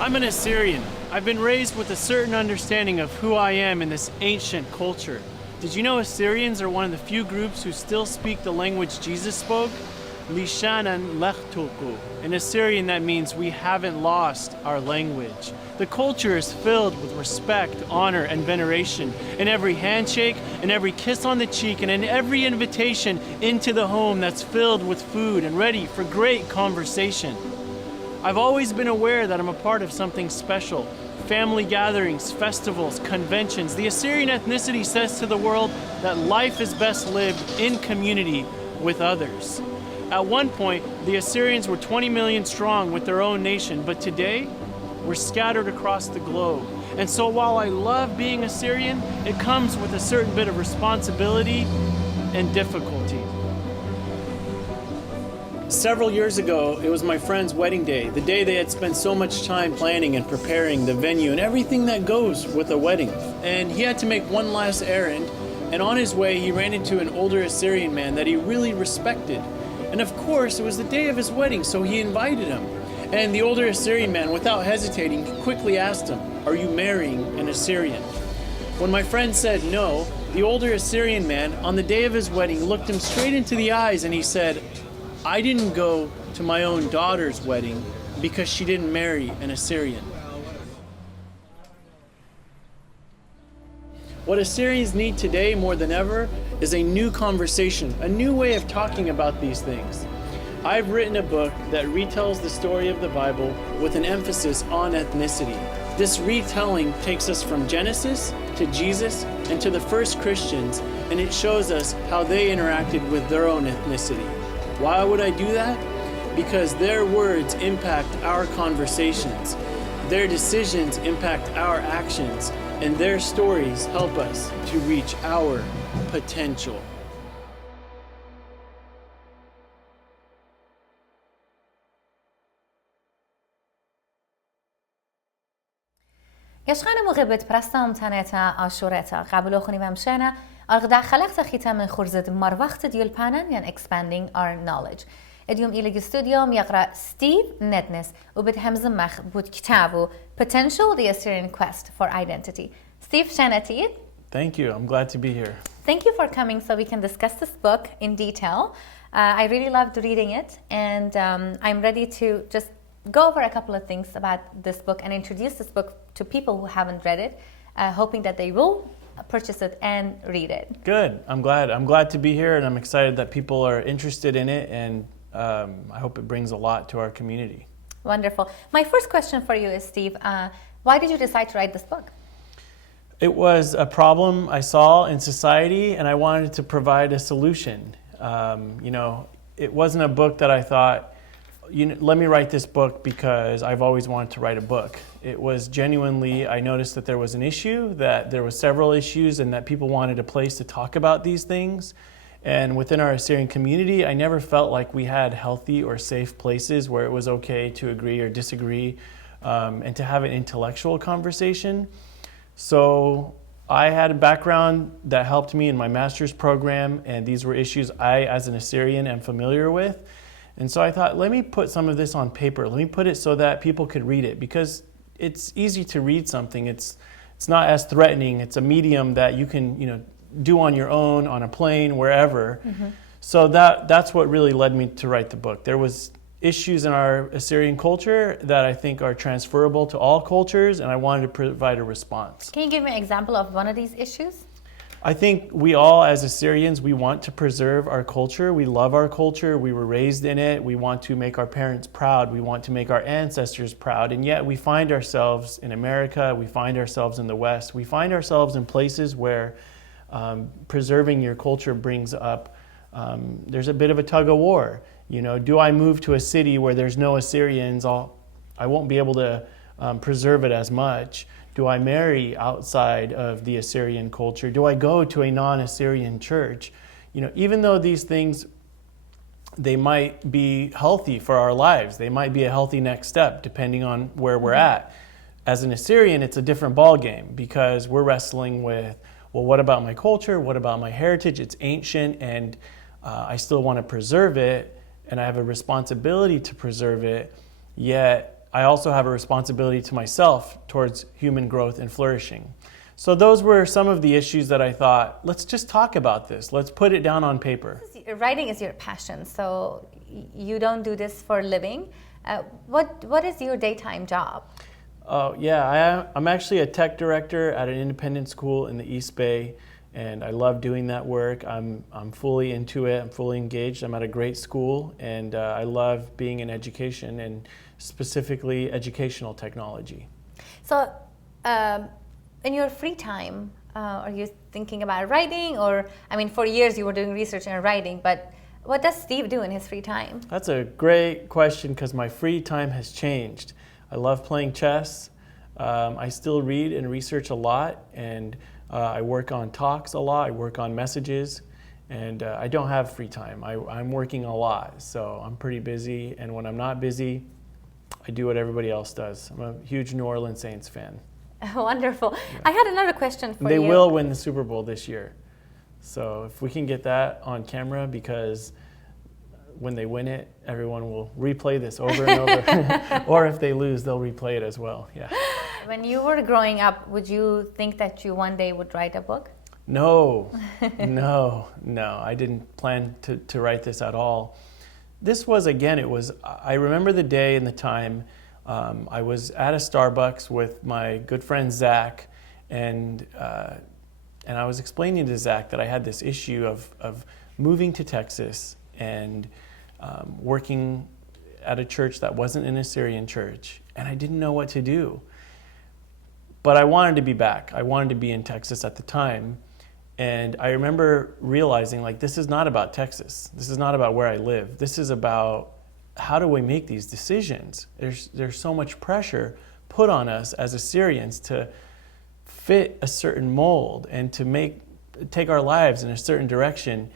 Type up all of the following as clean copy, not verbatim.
I'm an Assyrian. I've been raised with a certain understanding of who I am in this ancient culture. Did you know Assyrians are one of the few groups who still speak the language Jesus spoke? Lishanan lechtuku. In Assyrian, that means we haven't lost our language. The culture is filled with respect, honor, and veneration. In every handshake, in every kiss on the cheek, and in every invitation into the home that's filled with food and ready for great conversation. I've always been aware that I'm a part of something special. Family gatherings, festivals, conventions. The Assyrian ethnicity says to the world that life is best lived in community with others. At one point, the Assyrians were 20 million strong with their own nation, but today, we're scattered across the globe. And so while I love being Assyrian, it comes with a certain bit of responsibility and difficulty. Several years ago, it was my friend's wedding day, the day they had spent so much time planning and preparing the venue and everything that goes with a wedding. And he had to make one last errand, and on his way, he ran into an older Assyrian man that he really respected. And of course, it was the day of his wedding, so he invited him. And the older Assyrian man, without hesitating, quickly asked him, "Are you marrying an Assyrian?" When my friend said no, the older Assyrian man, on the day of his wedding, looked him straight into the eyes and he said, "I didn't go to my own daughter's wedding because she didn't marry an Assyrian." What Assyrians need today more than ever is a new conversation, a new way of talking about these things. I've written a book that retells the story of the Bible with an emphasis on ethnicity. This retelling takes us from Genesis to Jesus and to the first Christians, and it shows us how they interacted with their own ethnicity. Why would I do that? Because their words impact our conversations, their decisions impact our actions, and their stories help us to reach our potential. يشخان مغبت برستم تنتا عاشورتا قبل أخوني ومشينا أرغدا خلقت خيتا من خرزت مروقت ديول بانن يعني expanding our knowledge. اليوم إلى الاستوديو يقرأ ستيف نتنس وبتهمزم مخ بود كتابه Potential the Assyrian Quest for Identity. Steve, شانتيد. Thank you. I'm glad to be here. Thank you for coming so we can discuss this book in detail. I really loved reading it, and I'm ready to just go over a couple of things about this book and introduce this book to people who haven't read it, hoping that they will purchase it and read it. Good. I'm glad to be here, and I'm excited that people are interested in it, and I hope it brings a lot to our community. Wonderful. My first question for you is, Steve, why did you decide to write this book? It was a problem I saw in society, and I wanted to provide a solution. It wasn't a book that I thought, let me write this book because I've always wanted to write a book. It was genuinely, I noticed that there was an issue, that there was several issues, and that people wanted a place to talk about these things. And within our Assyrian community, I never felt like we had healthy or safe places where it was okay to agree or disagree, and to have an intellectual conversation. So I had a background that helped me in my master's program, and these were issues I, as an Assyrian, am familiar with. And so I thought, let me put some of this on paper. Let me put it so that people could read it, because it's easy to read something. It's not as threatening. It's a medium that you can, do on your own, on a plane, wherever. Mm-hmm. So that's what really led me to write the book. There was issues in our Assyrian culture that I think are transferable to all cultures, and I wanted to provide a response. Can you give me an example of one of these issues? I think we all, as Assyrians, we want to preserve our culture. We love our culture. We were raised in it. We want to make our parents proud. We want to make our ancestors proud. And yet we find ourselves in America. We find ourselves in the West. We find ourselves in places where preserving your culture brings up, there's a bit of a tug of war. Do I move to a city where there's no Assyrians? I won't be able to preserve it as much. Do I marry outside of the Assyrian culture? Do I go to a non-Assyrian church? Even though these things, they might be healthy for our lives. They might be a healthy next step depending on where we're at. As an Assyrian, it's a different ballgame because we're wrestling with, well, what about my culture? What about my heritage? It's ancient, and I still want to preserve it, and I have a responsibility to preserve it, yet I also have a responsibility to myself towards human growth and flourishing. So those were some of the issues that I thought, let's just talk about this. Let's put it down on paper. Writing is your passion, so you don't do this for a living. What is your daytime job? Oh, yeah, I'm actually a tech director at an independent school in the East Bay, and I love doing that work. I'm fully into it. I'm fully engaged. I'm at a great school, and I love being in education, and specifically educational technology. So, in your free time, are you thinking about writing? Or, I mean, for years you were doing research and writing, but what does Steve do in his free time? That's a great question because my free time has changed. I love playing chess. I still read and research a lot, and I work on talks a lot. I work on messages, and I don't have free time. I'm working a lot, so I'm pretty busy, and when I'm not busy, I do what everybody else does. I'm a huge New Orleans Saints fan. Wonderful. Yeah. I had another question for you. They will win the Super Bowl this year. So if we can get that on camera, because when they win it, everyone will replay this over and over. Or if they lose, they'll replay it as well. Yeah. When you were growing up, would you think that you one day would write a book? No, no. I didn't plan to write this at all. This was, again, I remember the day and the time. I was at a Starbucks with my good friend Zach, and I was explaining to Zach that I had this issue of moving to Texas and working at a church that wasn't an Assyrian church, and I didn't know what to do. But I wanted to be back. I wanted to be in Texas at the time, and I remember realizing, like, this is not about Texas. This is not about where I live. This is about how do we make these decisions? There's so much pressure put on us as Assyrians to fit a certain mold and to take our lives in a certain direction.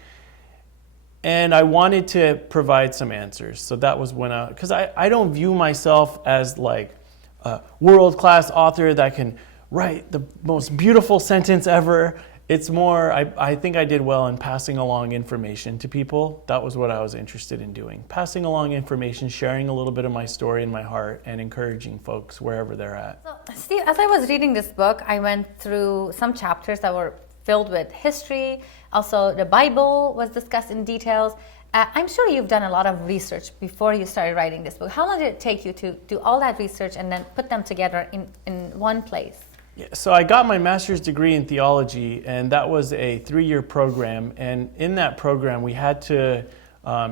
And I wanted to provide some answers. So that was when because I don't view myself as like a world-class author that can write the most beautiful sentence ever. It's more, I think I did well in passing along information to people. That was what I was interested in doing. Passing along information, sharing a little bit of my story in my heart, and encouraging folks wherever they're at. So, Steve, as I was reading this book, I went through some chapters that were filled with history. Also, the Bible was discussed in details. I'm sure you've done a lot of research before you started writing this book. How long did it take you to do all that research and then put them together in one place? Yeah, so I got my master's degree in theology, and that was a 3-year program. And in that program, we had to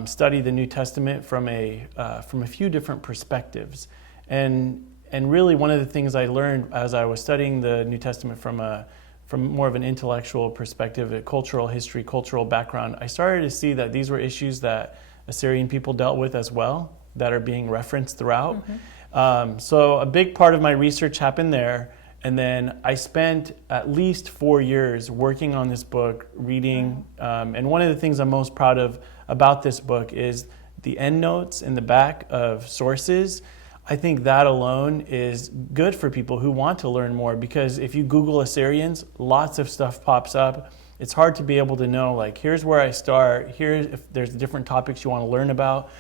study the New Testament from a few different perspectives. And really, one of the things I learned as I was studying the New Testament from more of an intellectual perspective, a cultural history, cultural background, I started to see that these were issues that Assyrian people dealt with as well, that are being referenced throughout. Mm-hmm. So a big part of my research happened there. And then I spent at least 4 years working on this book, reading. And one of the things I'm most proud of about this book is the endnotes in the back of sources. I think that alone is good for people who want to learn more, because if you Google Assyrians, lots of stuff pops up. It's hard to be able to know, like, here's where I start, here's if there's different topics you want to learn about.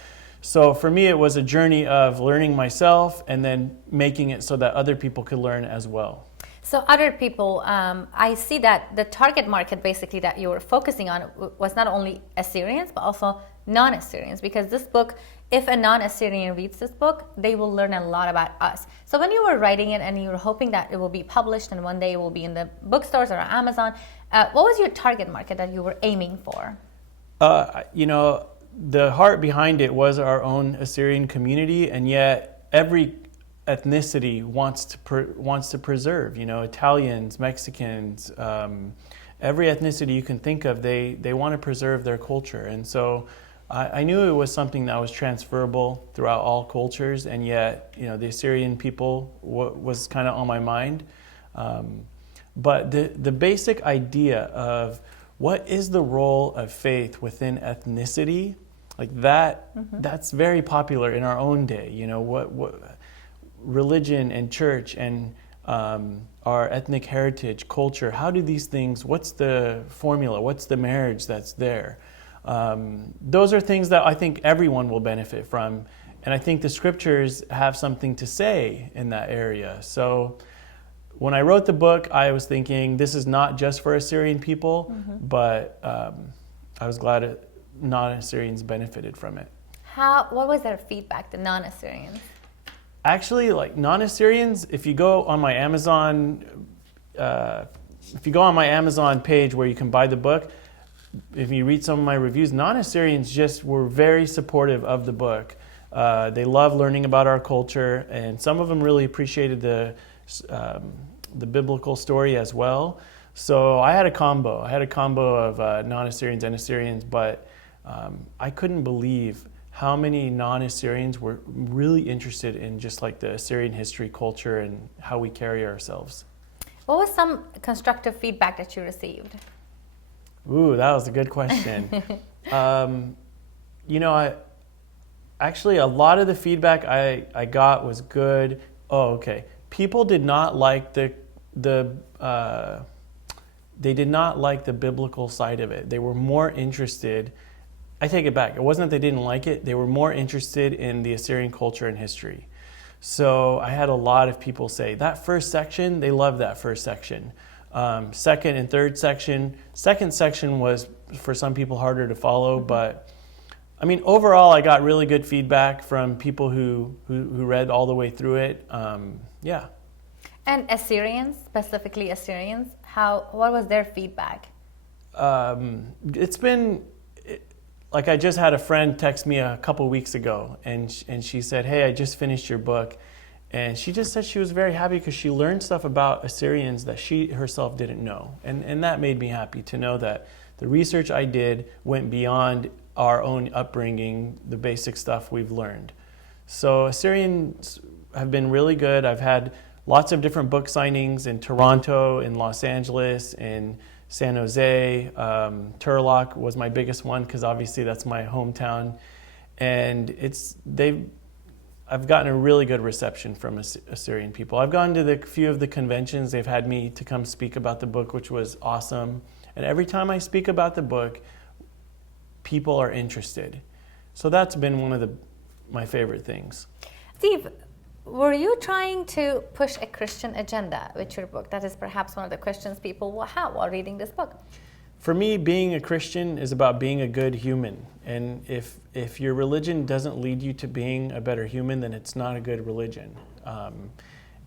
So for me, it was a journey of learning myself and then making it so that other people could learn as well. So other people, I see that the target market basically that you were focusing on was not only Assyrians, but also non-Assyrians, because this book, if a non-Assyrian reads this book, they will learn a lot about us. So when you were writing it and you were hoping that it will be published and one day it will be in the bookstores or Amazon, what was your target market that you were aiming for? The heart behind it was our own Assyrian community, and yet every ethnicity wants to preserve. Italians, Mexicans, every ethnicity you can think of, they want to preserve their culture. And so I knew it was something that was transferable throughout all cultures, and yet the Assyrian people was kind of on my mind. But the basic idea of what is the role of faith within ethnicity, like that, mm-hmm. That's very popular in our own day. What religion and church and our ethnic heritage, culture, how do these things, what's the formula, what's the marriage that's there? Those are things that I think everyone will benefit from. And I think the scriptures have something to say in that area. So when I wrote the book, I was thinking this is not just for Assyrian people, but I was glad non-Assyrians benefited from it. What was their feedback, the non-Assyrians? Actually, like non-Assyrians, if you go on my Amazon page where you can buy the book, if you read some of my reviews, non-Assyrians just were very supportive of the book. They love learning about our culture, and some of them really appreciated the biblical story as well. So I had a combo. Of non-Assyrians and Assyrians, but I couldn't believe how many non-Assyrians were really interested in just like the Assyrian history, culture, and how we carry ourselves. What was some constructive feedback that you received? Ooh, that was a good question. Actually, a lot of the feedback I got was good. Oh, okay. People did not like they did not like the biblical side of it. They were more interested. I take it back. It wasn't that they didn't like it. They were more interested in the Assyrian culture and history. So I had a lot of people say that first section, they loved that first section. Second and third section. Second section was for some people harder to follow, but I mean, overall, I got really good feedback from people who read all the way through it. Yeah. And Assyrians, specifically Assyrians, what was their feedback? It's been, like I just had a friend text me a couple weeks ago, and she said, "Hey, I just finished your book." And she just said she was very happy because she learned stuff about Assyrians that she herself didn't know. And that made me happy to know that the research I did went beyond our own upbringing, the basic stuff we've learned. So Assyrians have been really good. I've had lots of different book signings in Toronto, in Los Angeles, in San Jose. Turlock was my biggest one because obviously that's my hometown. And I've gotten a really good reception from Assyrian people. I've gone to a few of the conventions. They've had me to come speak about the book, which was awesome. And every time I speak about the book, people are interested. So that's been one of my favorite things. Steve, were you trying to push a Christian agenda with your book? That is perhaps one of the questions people will have while reading this book. For me, being a Christian is about being a good human. And if your religion doesn't lead you to being a better human, then it's not a good religion.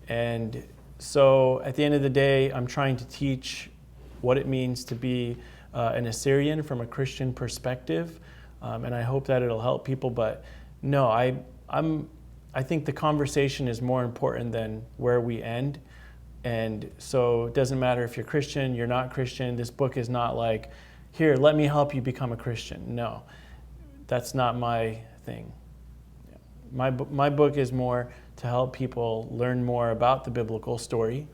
And so at the end of the day, I'm trying to teach what it means to be an Assyrian from a Christian perspective. And I hope that it'll help people. But no, I think the conversation is more important than where we end. And so it doesn't matter if you're Christian, you're not Christian. This book is not like, here, let me help you become a Christian. No, that's not my thing. My book is more to help people learn more about the biblical story.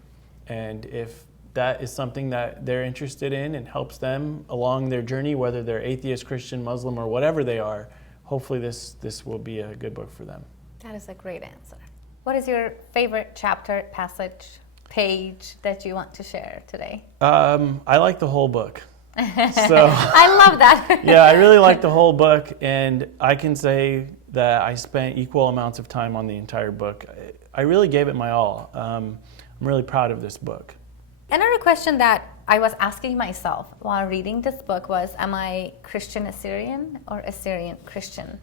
And if that is something that they're interested in and helps them along their journey, whether they're atheist, Christian, Muslim, or whatever they are, hopefully this will be a good book for them. That is a great answer. What is your favorite chapter, passage, page that you want to share today? I like the whole book. So I love that. Yeah, I really like the whole book, and I can say that I spent equal amounts of time on the entire book. I really gave it my all. I'm really proud of this book. Another question that I was asking myself while reading this book was, am I Christian Assyrian or Assyrian Christian?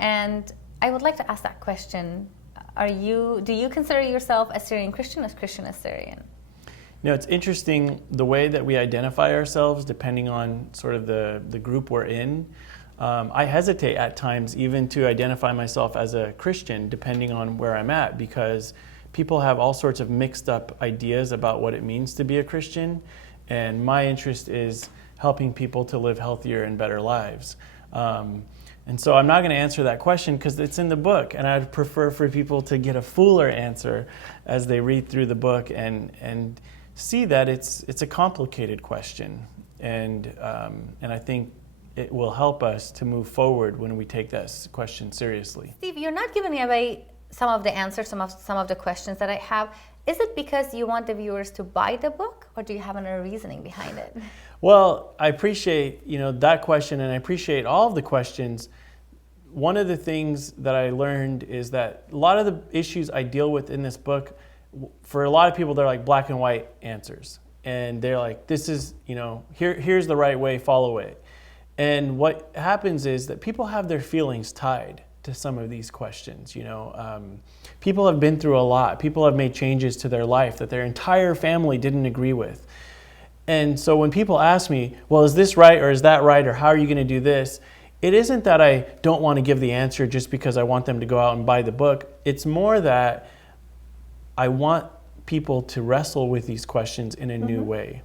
And I would like to ask that question. Do you consider yourself Assyrian Christian or Christian Assyrian? You know, it's interesting the way that we identify ourselves depending on sort of the group we're in. I hesitate at times even to identify myself as a Christian depending on where I'm at, because people have all sorts of mixed up ideas about what it means to be a Christian, and my interest is helping people to live healthier and better lives. And so I'm not going to answer that question because it's in the book, and I'd prefer for people to get a fuller answer as they read through the book and see that it's a complicated question, and I think it will help us to move forward when we take that question seriously. Steve, you're not giving away some of the answers, some of the questions that I have. Is it because you want the viewers to buy the book, or do you have another reasoning behind it? Well, I appreciate that question, and I appreciate all of the questions. one of the things that I learned is that a lot of the issues I deal with in this book, for a lot of people, they're like black and white answers. And they're like, this is, here's the right way, follow it. And what happens is that people have their feelings tied to some of these questions. People have been through a lot. People have made changes to their life that their entire family didn't agree with. And so when people ask me, well, is this right or is that right, or how are you going to do this? It isn't that I don't want to give the answer just because I want them to go out and buy the book. It's more that I want people to wrestle with these questions in a new way.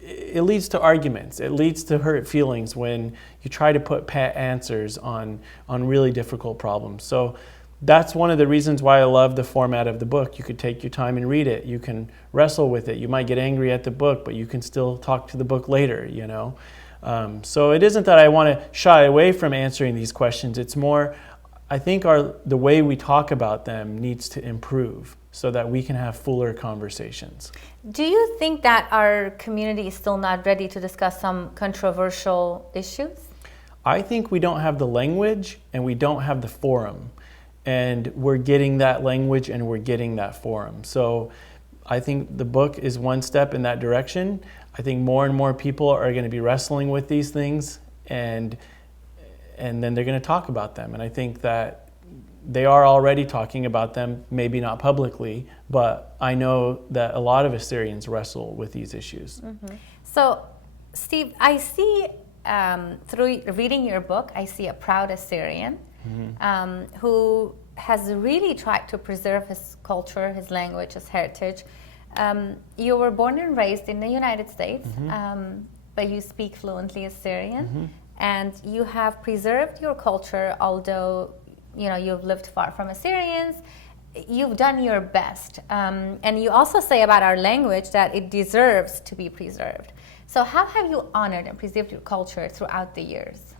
It leads to arguments. It leads to hurt feelings when you try to put pat answers on really difficult problems. So that's one of the reasons why I love the format of the book. You could take your time and read it. You can wrestle with it. You might get angry at the book, but you can still talk to the book later, So it isn't that I want to shy away from answering these questions. It's more, I think the way we talk about them needs to improve so that we can have fuller conversations. Do you think that our community is still not ready to discuss some controversial issues? I think we don't have the language and we don't have the forum. And we're getting that language and we're getting that forum. So I think the book is one step in that direction. I think more and more people are going to be wrestling with these things and then they're going to talk about them. And I think that they are already talking about them, maybe not publicly, but I know that a lot of Assyrians wrestle with these issues. So, Steve, I see through reading your book, I see a proud Assyrian who has really tried to preserve his culture, his language, his heritage. You were born and raised in the United States, but you speak fluently Assyrian, and you have preserved your culture, although you've lived far from Assyrians. You've done your best, and you also say about our language that it deserves to be preserved. So how have you honored and preserved your culture throughout the years?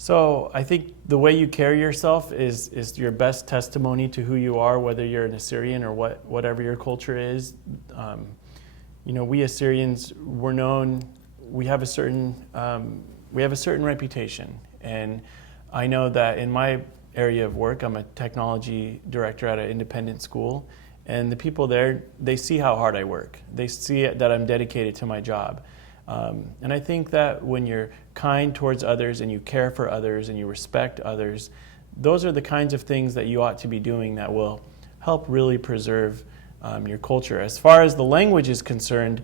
So I think the way you carry yourself is your best testimony to who you are, whether you're an Assyrian or whatever your culture is. We Assyrians, we're known. We have a certain reputation, and I know that in my area of work, I'm a technology director at an independent school, and the people there, they see how hard I work. They see that I'm dedicated to my job. And I think that when you're kind towards others and you care for others and you respect others, those are the kinds of things that you ought to be doing that will help really preserve your culture. As far as the language is concerned,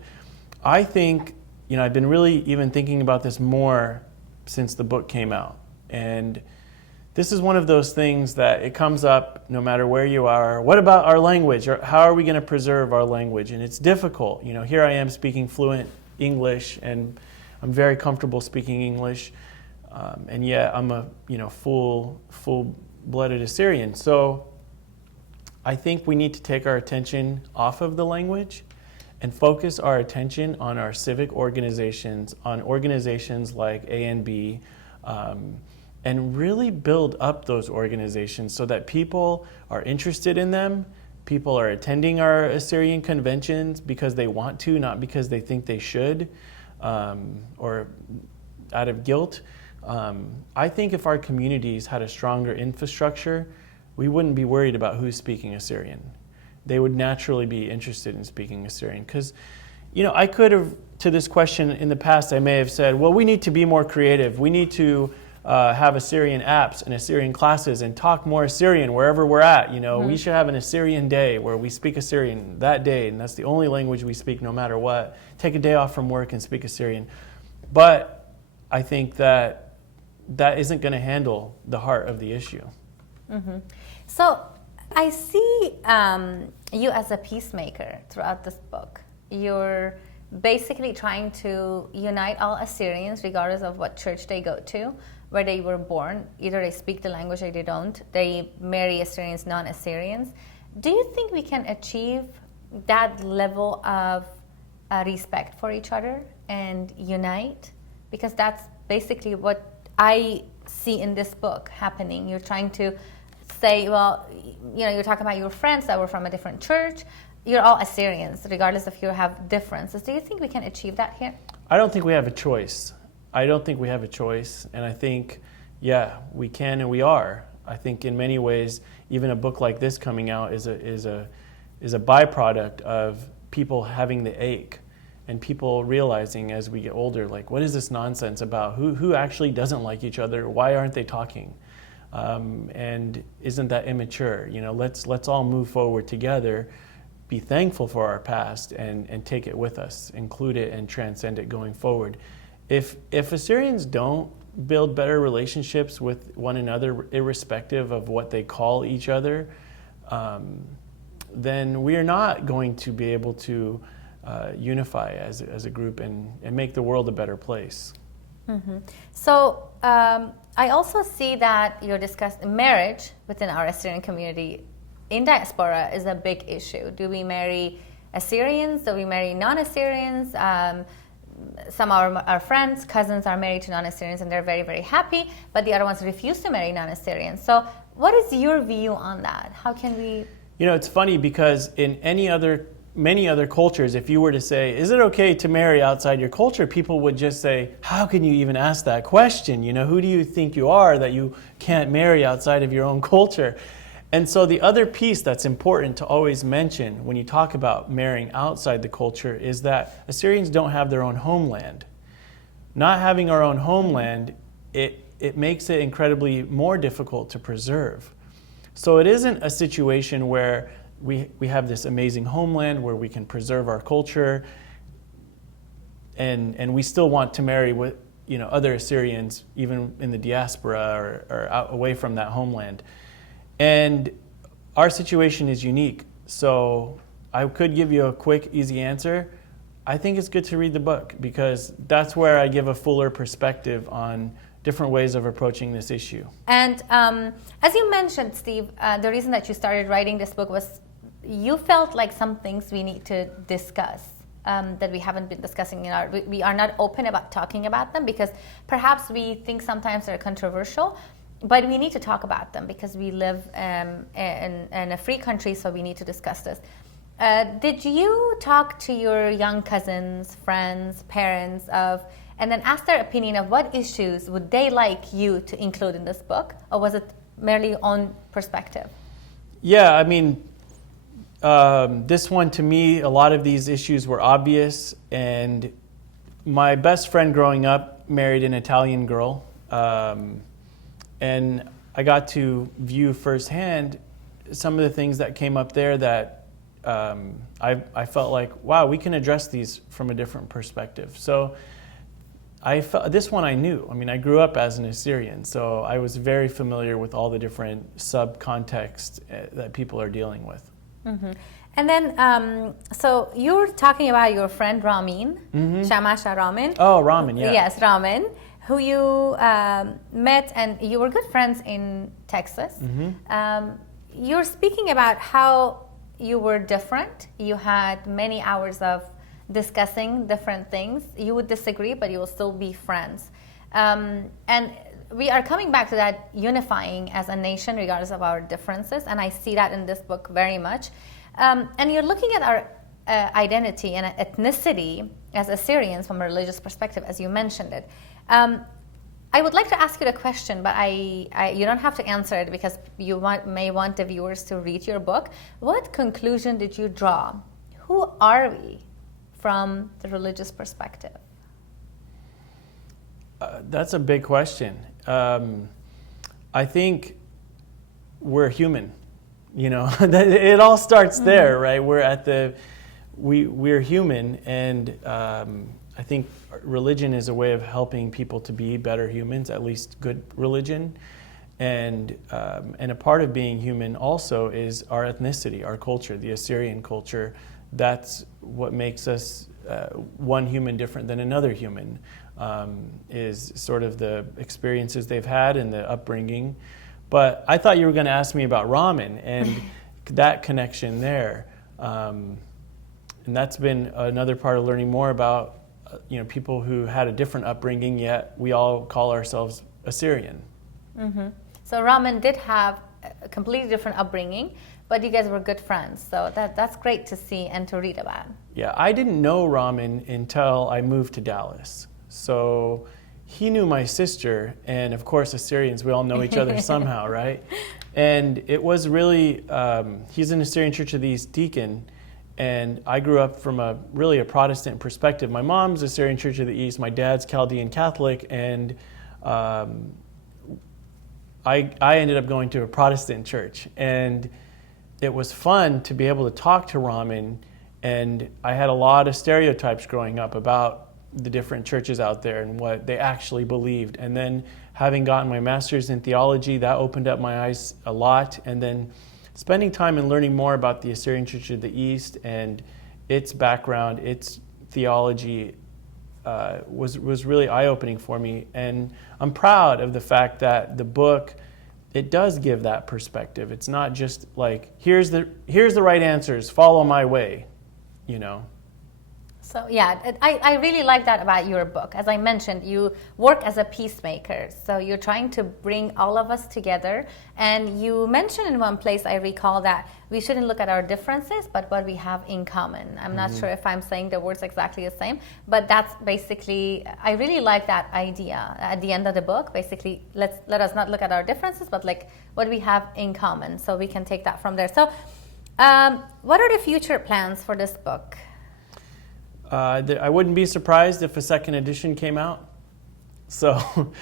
I think, I've been really even thinking about this more since the book came out. And this is one of those things that it comes up no matter where you are. What about our language? Or how are we going to preserve our language? And it's difficult. Here I am speaking fluent English, and I'm very comfortable speaking English, and yet I'm a full-blooded Assyrian. So I think we need to take our attention off of the language and focus our attention on our civic organizations, on organizations like ANB, and really build up those organizations so that people are interested in them. People are attending our Assyrian conventions because they want to, not because they think they should, or out of guilt. I think if our communities had a stronger infrastructure, we wouldn't be worried about who's speaking Assyrian. They would naturally be interested in speaking Assyrian. Because, I could have, to this question in the past, I may have said, well, we need to be more creative. We need to have Assyrian apps and Assyrian classes and talk more Assyrian wherever we're at. We should have an Assyrian day where we speak Assyrian that day, and that's the only language we speak no matter what. Take a day off from work and speak Assyrian. But I think that isn't going to handle the heart of the issue. So I see you as a peacemaker throughout this book. You're basically trying to unite all Assyrians regardless of what church they go to, where they were born. Either they speak the language or they don't. They marry Assyrians, non-Assyrians. Do you think we can achieve that level of respect for each other and unite? Because that's basically what I see in this book happening. You're trying to say, well, you're talking about your friends that were from a different church. You're all Assyrians, regardless if you have differences. Do you think we can achieve that here? I don't think we have a choice. And I think, yeah, we can and we are. I think in many ways, even a book like this coming out is a byproduct of people having the ache and people realizing as we get older, like, what is this nonsense about? Who actually doesn't like each other? Why aren't they talking? And isn't that immature? You know, let's all move forward together, be thankful for our past, and take it with us, include it and transcend it going forward. If Assyrians don't build better relationships with one another, irrespective of what they call each other, then we are not going to be able to unify as a group and make the world a better place. Mm-hmm. So I also see that you're discussing marriage within our Assyrian community in diaspora is a big issue. Do we marry Assyrians? Do we marry non-Assyrians? Some of our friends, cousins are married to non-Assyrians and they're very, very happy, but the other ones refuse to marry non-Assyrians. So what is your view on that? How can we... You know, it's funny because in many other cultures, if you were to say, is it okay to marry outside your culture? People would just say, how can you even ask that question? You know, who do you think you are that you can't marry outside of your own culture? And so the other piece that's important to always mention when you talk about marrying outside the culture is that Assyrians don't have their own homeland. Not having our own homeland, it makes it incredibly more difficult to preserve. So it isn't a situation where we have this amazing homeland where we can preserve our culture and we still want to marry with, you know, other Assyrians even in the diaspora or out away from that homeland. And our situation is unique. So I could give you a quick, easy answer. I think it's good to read the book because that's where I give a fuller perspective on different ways of approaching this issue. And as you mentioned, Steve, the reason that you started writing this book was you felt like some things we need to discuss that we haven't been discussing we are not open about talking about them because perhaps we think sometimes they're controversial. But we need to talk about them because we live in a free country, so we need to discuss this. Did you talk to your young cousins, friends, parents and then ask their opinion of what issues would they like you to include in this book? Or was it merely on perspective? Yeah, I mean, this one to me, a lot of these issues were obvious. And my best friend growing up married an Italian girl. And I got to view firsthand some of the things that came up there that I felt like, wow, we can address these from a different perspective. So I felt this one I knew. I mean, I grew up as an Assyrian, so I was very familiar with all the different sub-contexts that people are dealing with. Mm-hmm. And then, so you're talking about your friend Ramin, Shamasha Ramin. Oh, Ramin, yeah. Yes, Ramin, who you met and you were good friends in Texas. You're speaking about how you were different. You had many hours of discussing different things. You would disagree, but you will still be friends. And we are coming back to that unifying as a nation regardless of our differences. And I see that in this book very much. And you're looking at our identity and ethnicity as Assyrians from a religious perspective, as you mentioned it. I would like to ask you a question, but you don't have to answer it because you may want the viewers to read your book. What conclusion did you draw? Who are we from the religious perspective? That's a big question. I think we're human. You know, it all starts there, right? We're human, and I think religion is a way of helping people to be better humans, at least good religion. And a part of being human also is our ethnicity, our culture, the Assyrian culture. That's what makes us one human different than another human, is sort of the experiences they've had and the upbringing. But I thought you were going to ask me about ramen and that connection there. And that's been another part of learning more about people who had a different upbringing, yet we all call ourselves Assyrian. Mm-hmm. So Ramen did have a completely different upbringing, but you guys were good friends. So that's great to see and to read about. Yeah, I didn't know Ramen until I moved to Dallas. So he knew my sister, and of course Assyrians, we all know each other somehow, right? And it was really, he's an Assyrian Church of the East deacon, and I grew up from a Protestant perspective. My mom's Assyrian Church of the East, my dad's Chaldean Catholic, and I ended up going to a Protestant church. And it was fun to be able to talk to Raman, and I had a lot of stereotypes growing up about the different churches out there and what they actually believed. And then having gotten my master's in theology, that opened up my eyes a lot. And then spending time and learning more about the Assyrian Church of the East and its background, its theology was really eye-opening for me. And I'm proud of the fact that the book, it does give that perspective. It's not just like, here's the right answers, follow my way, you know. So yeah, I really like that about your book. As I mentioned, you work as a peacemaker. So you're trying to bring all of us together. And you mentioned in one place, I recall, that we shouldn't look at our differences, but what we have in common. I'm not sure if I'm saying the words exactly the same, but that's basically, I really like that idea at the end of the book. Basically, let us not look at our differences, but like what we have in common. So we can take that from there. So what are the future plans for this book? I wouldn't be surprised if a second edition came out. So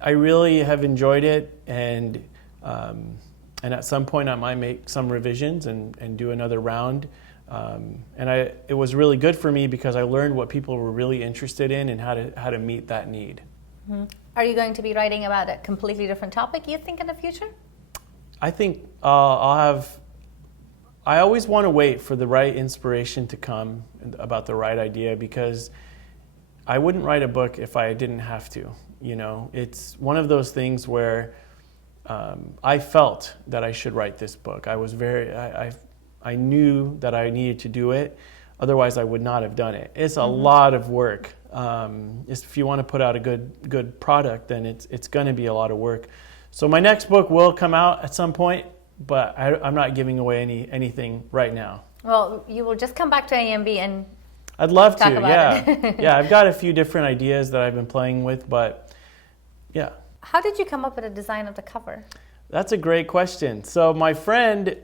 I really have enjoyed it, and at some point I might make some revisions and do another round. It was really good for me because I learned what people were really interested in and how to meet that need. Mm-hmm. Are you going to be writing about a completely different topic, you think, in the future? I think I always want to wait for the right inspiration to come about the right idea, because I wouldn't write a book if I didn't have to. You know, it's one of those things where I felt that I should write this book. I knew that I needed to do it. Otherwise, I would not have done it. It's a lot of work. If you want to put out a good product, then it's going to be a lot of work. So my next book will come out at some point, but I'm not giving away anything right now. Well, you will just come back to ANB and I'd love talk to, about yeah. it. Yeah, I've got a few different ideas that I've been playing with, but yeah. How did you come up with the design of the cover? That's a great question. So my friend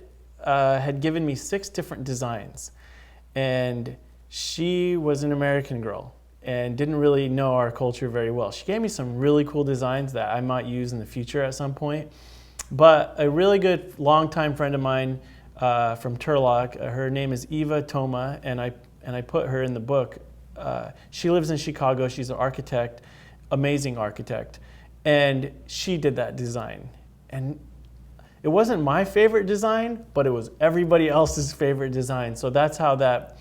had given me 6 different designs, and she was an American girl and didn't really know our culture very well. She gave me some really cool designs that I might use in the future at some point. But a really good longtime friend of mine from Turlock, her name is Eva Toma, and I put her in the book. She lives in Chicago. She's an architect, amazing architect, and she did that design. And it wasn't my favorite design, but it was everybody else's favorite design. So that's how that,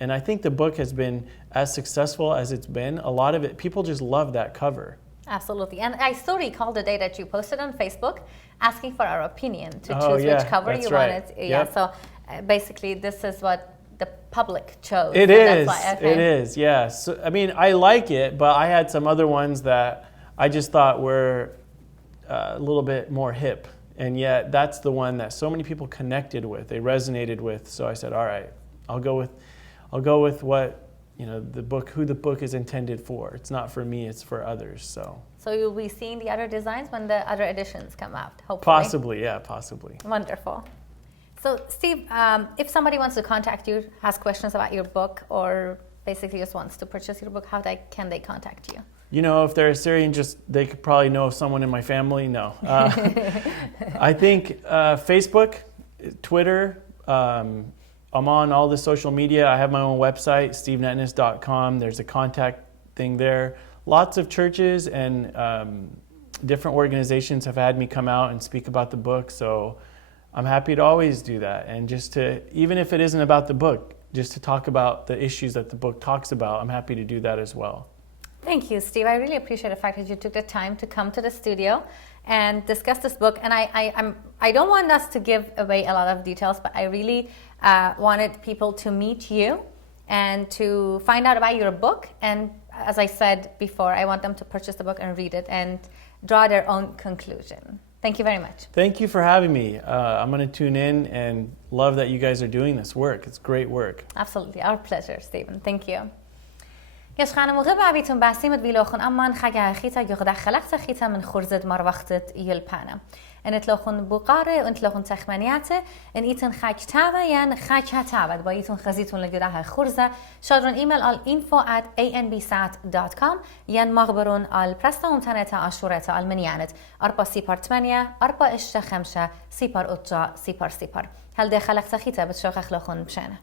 and I think the book has been as successful as it's been. A lot of it, people just love that cover. Absolutely. And I still recall the day that you posted on Facebook asking for our opinion to choose which cover you wanted. Yeah, so basically this is what the public chose. It is. Okay. It is, yeah. So, I mean, I like it, but I had some other ones that I just thought were a little bit more hip. And yet that's the one that so many people connected with, they resonated with. So I said, all right, I'll go with what, you know, who the book is intended for. It's not for me, it's for others. So you'll be seeing the other designs when the other editions come out, hopefully. Possibly, yeah, possibly. Wonderful. So Steve, if somebody wants to contact you, has questions about your book, or basically just wants to purchase your book, can they contact you? You know, if they're Assyrian, they could probably know someone in my family. No. I think Facebook, Twitter, I'm on all the social media. I have my own website, stevenetnis.com. There's a contact thing there. Lots of churches and different organizations have had me come out and speak about the book. So I'm happy to always do that. And just to, even if it isn't about the book, just to talk about the issues that the book talks about, I'm happy to do that as well. Thank you, Steve. I really appreciate the fact that you took the time to come to the studio and discuss this book. And I don't want us to give away a lot of details, but I really wanted people to meet you and to find out about your book. And as I said before, I want them to purchase the book and read it and draw their own conclusion. Thank you very much. Thank you for having me. I'm going to tune in and love that you guys are doing this work. It's great work. Absolutely. Our pleasure, Stephen. Thank you. يش خانم وغبا بيتم باسيمت بيلوخن أمان خاجة خيتا يغدا خلقت خيتا من خرزد مروختت يلبانا ان تلوخن بقاره وان تلوخن تخمانياته ان ايتن خاك تاوه ين خاك هتاوه با ايتن خزيتون لجراها خرزة شادرون ايميل al info@anbsat.com ين مغبرون al برستا ومتانتا اشورتا المنيانت اربا سيبار 8 اربا اشتا 5 سيبار اتجا سيبار هل ده خلقت خيتا بتشوخ اخلاخون بشانه